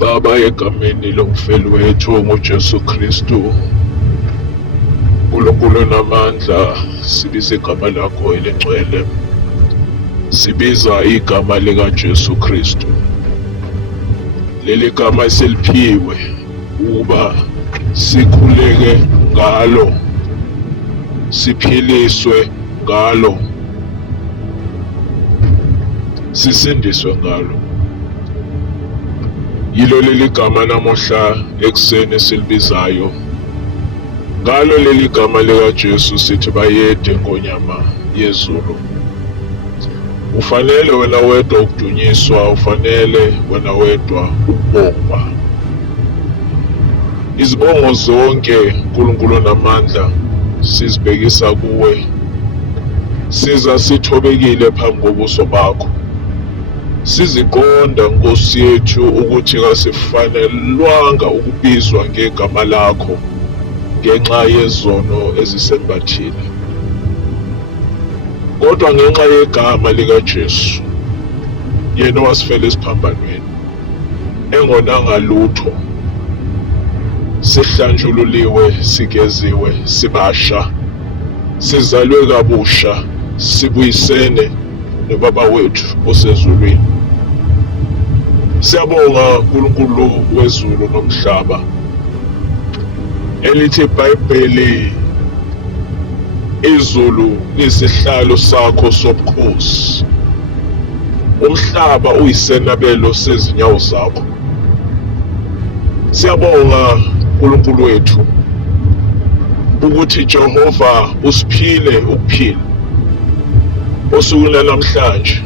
Baba, egameni lomfeli wethu nguJesu Kristu, uNkulunkulu onamandla, sibiza igama lakho elingcwele. Sibiza igama likaJesu Kristu. Leli gama esiliphiwe ukuba sikhuleke ngalo, siphiliswe ngalo, sisindiswe ngalo. Yilo leli gama namuhla ekuseni silibizayo. Ngalo leli gama likaJesu sithi bayede ngonyama yezulu. Ufanele wena wedwa ukudunyiswa, ufanele wena wedwa ukubongwa. Izibongo zonke uNkulunkulu onamandla sizibhekisa kuwe. Siza sithobekile phambi kobuso bakho. Siziqonda Nkosi yethu ukuthi kasifanelwanga ukubizwa ngegama lakho ngenxa yezono ezisembathile. Kodwa ngenxa yegama likaJesu, yena wasifela esiphambanweni, engonanga lutho, sihlanjululiwe, sigeziwe, sibasha, sizalwe kabusha, sibuyisene noBaba wethu osezulwini. Siyabonga uNkulunkulu wezulu nomhlaba, elithi iBhayibheli izulu liyisihlalo sakho sobukhosi, umhlaba uyisenabelo sezinyawo zakho. Siyabonga uNkulunkulu wethu ukuthi Jehova usiphile ukuphila osukwini namhlanje.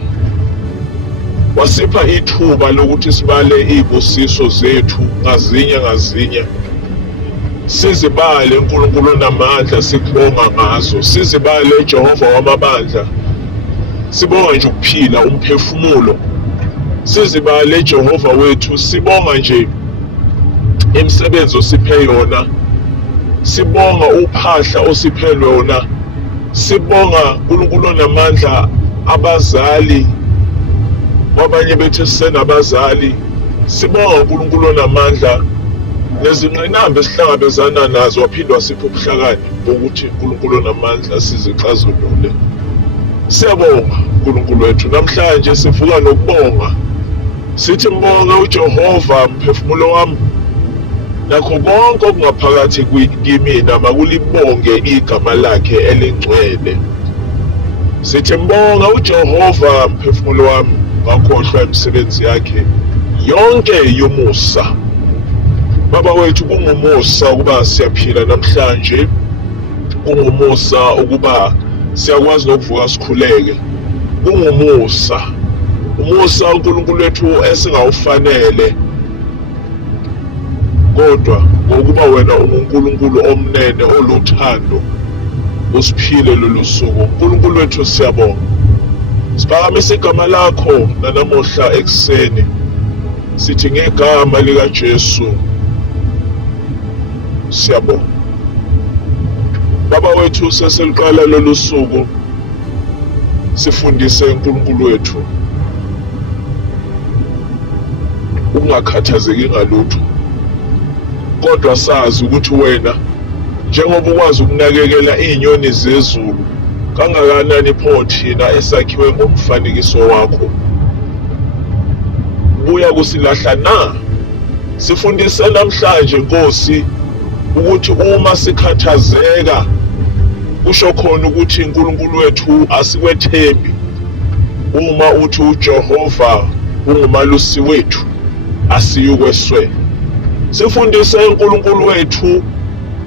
Wasipha ithuba lokuthi sibale izibusiso zethu ngazinye, sizibale uNkulunkulu onamandla, sikubonga ngazo. Sizibale Jehova wamabandla, sibonga nje ukuphila, umphefumulo. Sizibale Jehova wethu, sibonga nje imisebenzi osiphe yona, sibonga uphahla osiphe lona, sibonga uNkulunkulu onamandla abazali, wabanye bethu sisenabazali. Sibonga uNkulunkulu onamandla nezingqinamba esihlangabezana nazo, waphinde wasipha ubuhlakani bokuthi uNkulunkulu onamandla sizixazulule. Siyabonga uNkulunkulu wethu, namhlanje sivuka nokubonga, sithi mbonge uJehova mphefumulo wami, nakho konke okungaphakathi kimina makulibonge igama lakhe elingcwele. Sithi mbonga uJehova mphefumulo wami, ngakhohlwa imisebenzi yakhe yonke yomusa. Baba wethu, kungumusa ukuba siyaphila namhlanje, kungumusa ukuba siyakwazi nokuvuka sikhuleke. Kungumusa, umusa uNkulunkulu wethu esingawufanele, kodwa ngokuba wena uNkulunkulu omnene oluthando usiphile lolu suku. uNkulunkulu wethu siyabonga, siphakamisa igama lakho nanamuhla ekuseni, sithi ngegama likaJesu siyabonga. Baba wethu, seseliqala lolu suku, sifundise uNkulunkulu wethu ungakhathazeki ngalutho, kodwa sazi ukuthi wena njengoba ukwazi ukunakekela izinyoni zezulu, kangakanani pho thina esakhiwe ngomfanekiso wakho buya kusilahla na? Sifundise namhlanje Nkosi ukuthi uma sikhathazeka, kusho khona ukuthi uNkulunkulu wethu asikwethembi. Uma uthi uJehova ungumalusi wethu, asiyukweswela. Sifundise uNkulunkulu wethu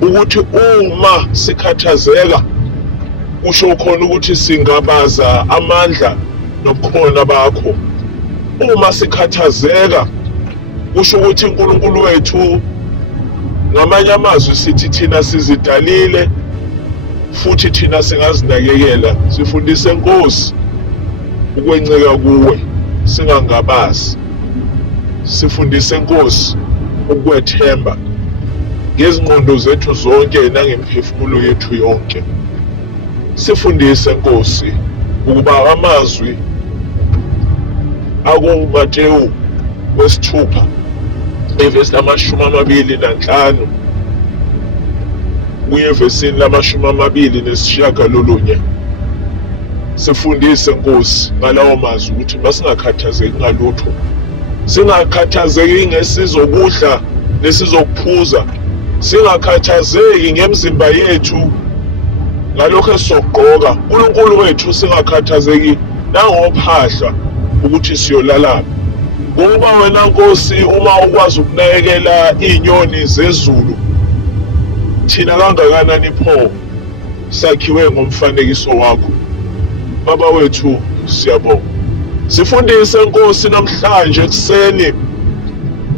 ukuthi uma sikhathazeka, kusho khona ukuthi singabaza amandla nobukhona bakho. Uma sikhathazeka, kusho ukuthi uNkulunkulu wethu, ngamanye amazwi sithi thina sizidalile futhi thina singazinakekela. Sifundise Nkosi ukwenceka kuwe, singangabazi. Sifundise Nkosi ukwethemba ngezingqondo zethu zonke nangemphefumulo yethu yonke. Sifundise Nkosi ukuba amazwi akuMateyu wesithupha evesi lamashumi amabili nanhlanu kuye evesini lamashumi amabili nesishiyagalolunye. Sifundise Nkosi ngalawo mazwi ukuthi masingakhathazeki ngalutho, singakhathazeki ngesizokudla nesizokuphuza, singakhathazeki ngemizimba yethu ngalokho esizokugqoka, uNkulunkulu wethu singakhathazeki nangophahla ukuthi siyolalaphi. Ngoba wena Nkosi uma ukwazi ukunakekela inyoni zezulu, thina kangakanani pho sakhiwe ngomfanekiso wakho. Baba wethu siyabonga. Sifundise Nkosi namhlanje ekuseni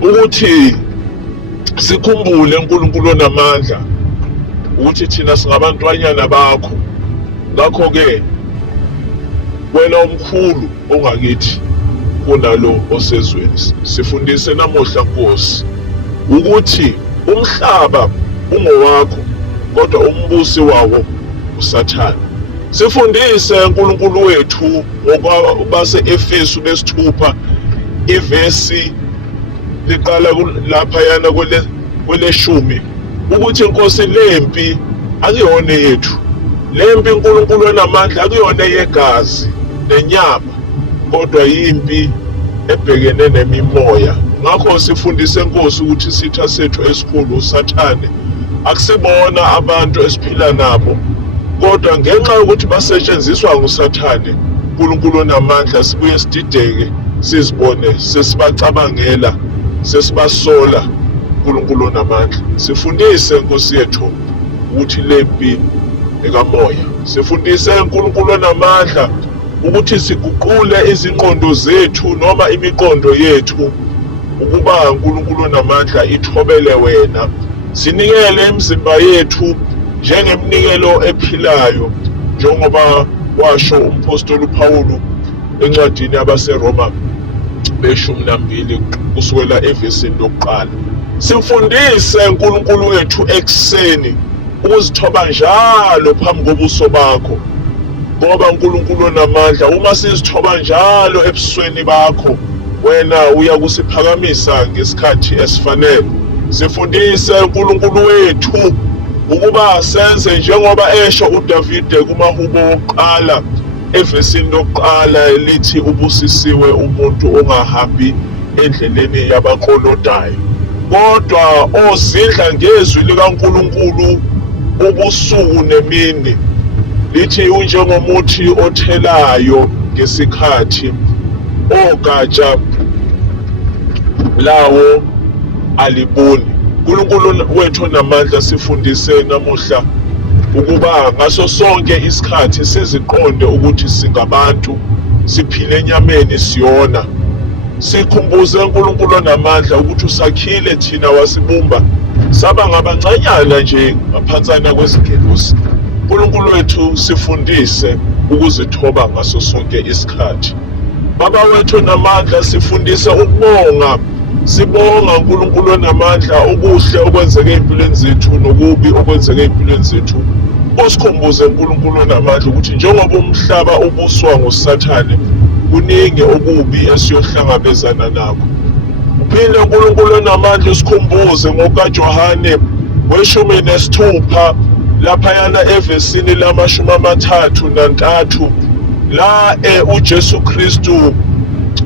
ukuthi sikhumbule uNkulunkulu onamandla ukuthi thina singabantwanyana bakho. Ngakho-ke wena umkhulu ongakithi kunalo osezweni. Sifundise namuhla Nkosi ukuthi umhlaba ungowakho kodwa umbusi wawo uSathane. Sifundise uNkulunkulu wethu base-Efesu lesithupha ivesi liqala laphayana kweleshumi ukuthi Nkosi lempi akuyona yethu, lempi uNkulunkulu onamandla akuyona yegazi nenyama kodwa yimpi ebhekene nemimoya. Ngakho sifundise Nkosi ukuthi isitha sethu esikhulu uSathane akusibona abantu esiphila nabo, kodwa ngenxa yokuthi basetshenziswa nguSathane, uNkulunkulu onamandla sibuye sidideke sizibone sesibacabangela, sesibasola uNkulunkulu onamandla. Sifundise Nkosi yethu ukuthi lempi ekamoya. Sifundise uNkulunkulu onamandla ukuthi siguqule izingqondo zethu noma imiqondo yethu ukuba uNkulunkulu onamandla ithobele wena. Sinikele imizimba yethu njengeminikelo ephilayo njengoba washo umpostoli uPawulu encwadini yabaseRoma 12 kusukela evesini lokuqala. Sifundise uNkulunkulu wethu ekuseni ukuzithoba njalo phambi kobuso bakho, ngoba uNkulunkulu onamandla uma sizithoba njalo ebusweni bakho wena uyakusiphakamisa ngesikhathi esifanele. Sifundise uNkulunkulu wethu ukuba senze njengoba esho uDavide kumahubo wokuqala evesini lokuqala elithi ubusisiwe umuntu ongahambi endleleni yabaqolodayo, kodwa ozidla ngezwi likaNkulunkulu ubusuku nemini. Lithi unjengomuthi othelayo ngesikhathi ogatsha lawo alibuni. uNkulunkulu wethu onamandla sifundise namuhla ukuba ngaso sonke isikhathi siziqonde ukuthi singabantu, siphile enyameni siyona. Sikhumbuze uNkulunkulu onamandla ukuthi usakhile thina wasibumba saba ngabancanyana nje ngaphansana kwezingelosi. uNkulunkulu wethu sifundise ukuzithoba ngaso sonke isikhathi. Baba wethu onamandla sifundise ukubonga. Sibonga uNkulunkulu onamandla okuhle okwenzeke empilweni zethu nokubi okwenzeke empilweni zethu. Osikhumbuze uNkulunkulu onamandla ukuthi njengoba umhlaba ubuswa nguSathane, kuningi okubi esiyohlangabezana nakho. Uphinde uNkulunkulu onamandla usikhumbuze ngokaJohane 16 laphayana evesini lama-33 la uJesu Kristu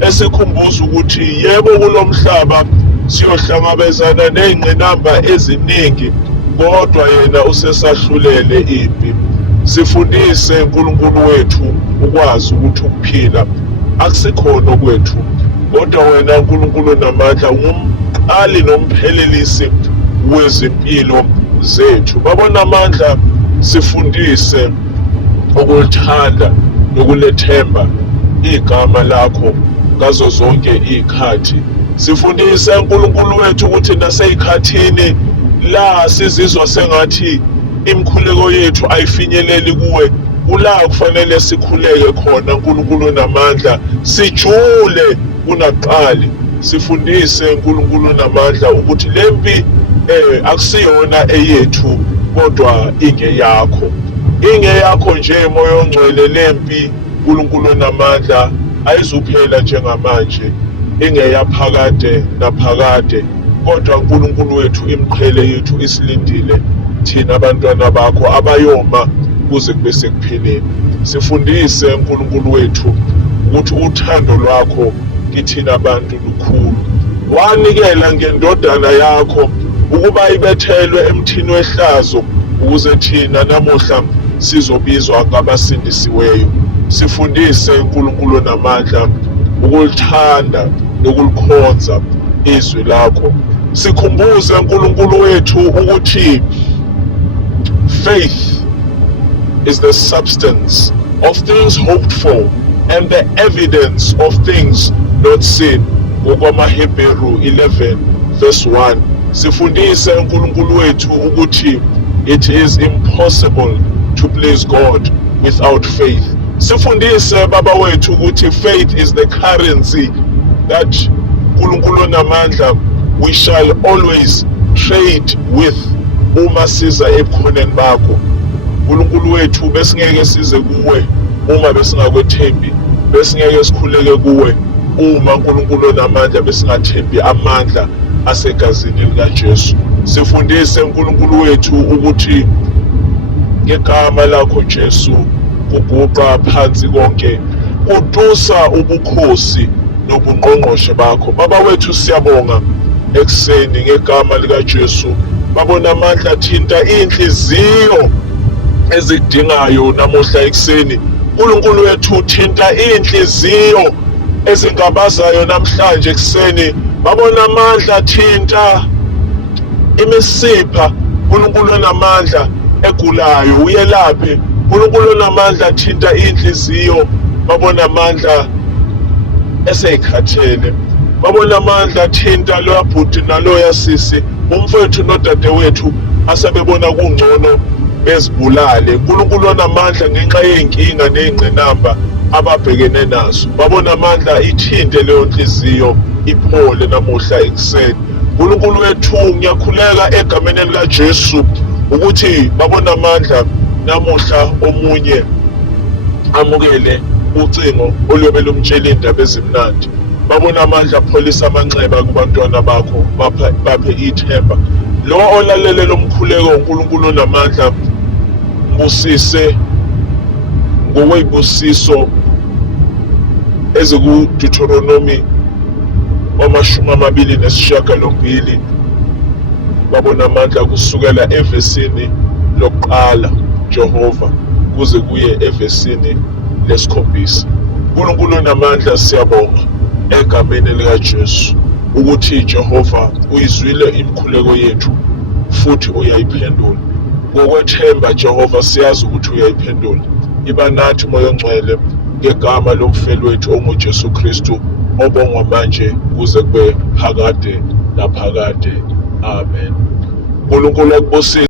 esikhumbuza ukuthi yebo kulomhlaba siyohlangabezana nezingqinamba eziningi kodwa yena usesahlulele impi. Sifundise uNkulunkulu wethu ukwazi ukuthi ukuphila akusikhono kwethu kodwa wena uNkulunkulu onamandla ungumqali nomphelelisi wezimpilo zethu. Babona amandla sifundise ukulithanda nokulethemba igama lakho ngazo zonke izikhathi. Sifundise uNkulunkulu wethu ukuthi naseyikhathini la sizizwa sengathi imikhuleko yethu ayifinyeleli kuwe, kula kufanele sikhuleke khona uNkulunkulu onamandla, sijule kunaqali. Sifundise uNkulunkulu onamandla ukuthi lempi akusiyona eyethu kodwa ingeyakho. Ingeyakho nje moya ongcwele lempi uNkulunkulu onamandla ayizuphela njengamanje, ingeyaphakade naphakade kodwa uNkulunkulu wethu imiqhele yethu isilindile thina abantwana bakho abayoma kuze kube sekupheleni. Sifundise uNkulunkulu wethu ukuthi uthando lwakho kithina abantu lukhulu. Wanikela ngendodana yakho ukuba ibethelwe emthini wehlazo ukuze thina namuhla sizobizwa ngabasindisiweyo. Sifundise uNkulunkulu namandla ukulithanda nokulikhonza izwi lakho. Sikhumbuze uNkulunkulu wethu ukuthi faith is the substance of things hoped for and the evidence of things not seen. NgokwamaHebheru 11 verse 1. Sifundise uNkulunkulu wethu ukuthi it is impossible to please God without faith. Sifundise baba wethu ukuthi faith is the currency that uNkulunkulu namandla we shall always trade with uma siza ebukhoneni bakho. uNkulunkulu wethu besingeke size kuwe uma besingakwethembi, besingeke sikhuleke kuwe uma uNkulunkulu namandla besingathembi amandla asegazini likaJesu. Sifundise uNkulunkulu wethu ukuthi ngegama lakho Jesu kuguqa phansi konke, kutusa ubukhosi nobungqongqoshe bakho. Baba wethu siyabonga ekseni ngegama likaJesu. Babona amandla thinta inhliziyo ezidingayo namuhla ekseni. uNkulunkulu wethu thinta inhliziyo ezingabazayo namhlanje ekseni. Babona amandla thinta imisipha uNkulunkulu namandla egulayo uyelaphe. uNkulunkulu namandla thinta inhliziyo. Babona amandla eseyikhathele. Babona amandla thinta lo yabhuti nalo yasisi, umfowethu nodadewethu asebebona kungcono bezibulale. uNkulunkulu namandla ngenxa yey'nkinga ney'ngqinamba ababhekene nazo. Babona amandla ithinte leyo nhliziyo iphole namuhla ekseni. uNkulunkulu wethu ngiyakhuleka egameni likaJesu ukuthi babona amandla namuhla omunye amukele ucingo oluyobe lumtshela indaba ezimnandi. Babona amandla pholisa amanxeba kubantwana bakho, baphe ithemba. Lo olalele lo mkhuleko uNkulunkulu namandla mbusise ngokwezibusiso ezikuDeuteronomy 28. Babona amandla kusukela evesini lokuqala Jehova kuze kuye evesini lesikhombisa. uNkulunkulu namandla siyabonga egameni likaJesu ukuthi Jehova uyizwile imikhuleko yethu futhi uyayiphendula. Ngokwethemba Jehova siyazi ukuthi uyayiphendula. Iba nathi Moya Ongcwele ngegama lomfeli wethu onguJesu Kristu obongwa manje kuze kube phakade naphakade. Amen. uNkulunkulu akubusise.